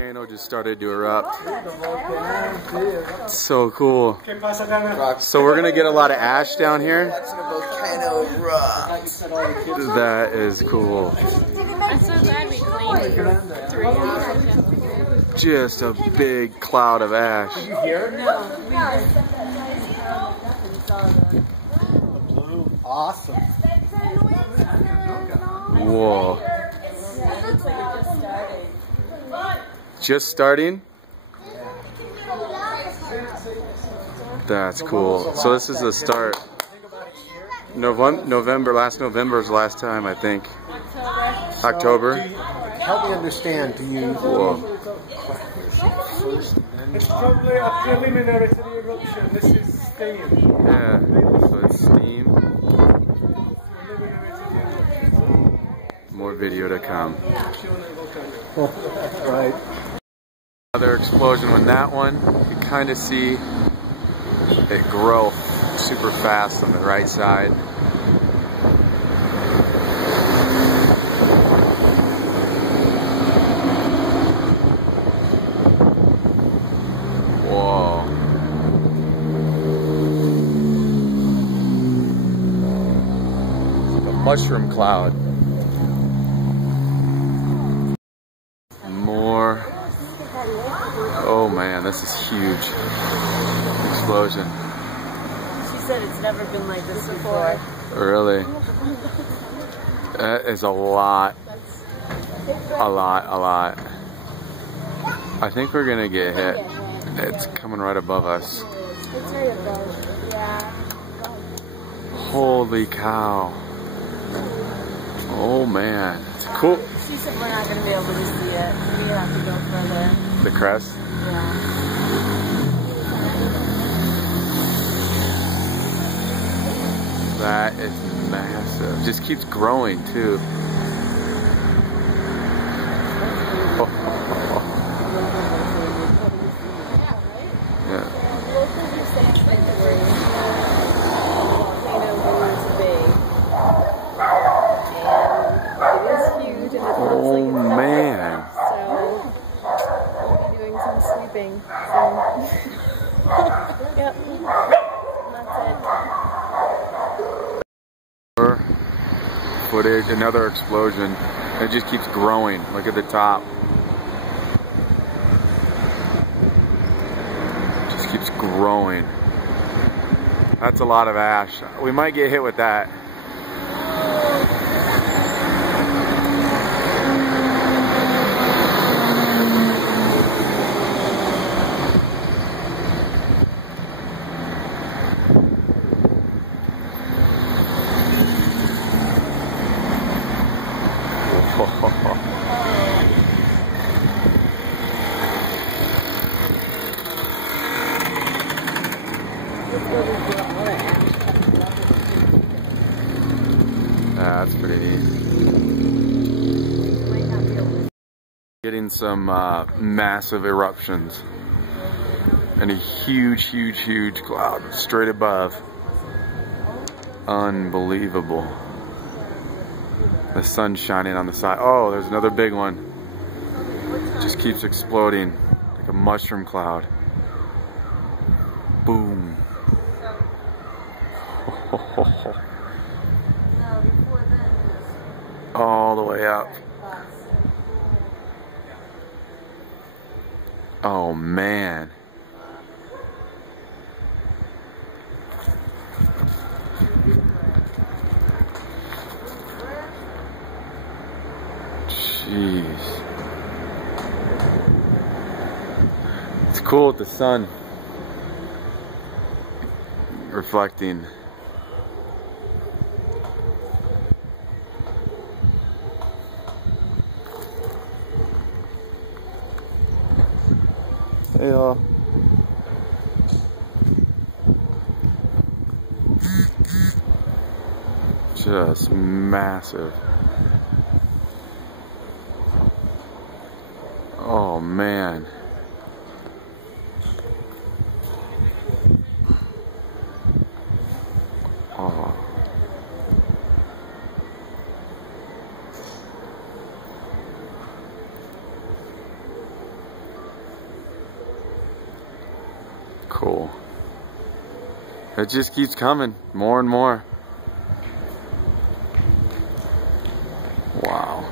Volcano just started to erupt. So cool. So we're gonna get a lot of ash down here. That is cool. I'm so glad we cleaned for 3 hours. Just a big cloud of ash. Awesome. Whoa. Just starting? That's cool. So this is the start. November, last November is the last time, I think. October. Help me understand. Do you first? It's probably a preliminary to the eruption. This is steam. Yeah, so it's steam. More video to come. Right. Another explosion on that one. You kind of see it grow super fast on the right side. Whoa. It's like a mushroom cloud. More. Oh man, this is huge. Explosion. She said it's never been like this before. Really? That is a lot. A lot. I think we're gonna get hit. It's coming right above us. It's right above, yeah. Holy cow. Oh man. It's cool. She said we're not going to be able to see it. We have to go further. The crest? Yeah. That is massive. Just keeps growing too. Yeah. Oh man. So we'll be doing some sleeping soon. Yep. That's it. Footage, another explosion. It just keeps growing. Look at the top. Just keeps growing. That's a lot of ash. We might get hit with that. That's pretty neat. Getting some massive eruptions and a huge cloud straight above. Unbelievable. The sun's shining on the side. Oh, there's another big one. Just keeps exploding like a mushroom cloud. Boom. All the way up. Oh man. Jeez. It's cool with the sun reflecting. Hey y'all. Just massive. Oh man. Oh. Cool. It just keeps coming, more and more. Wow.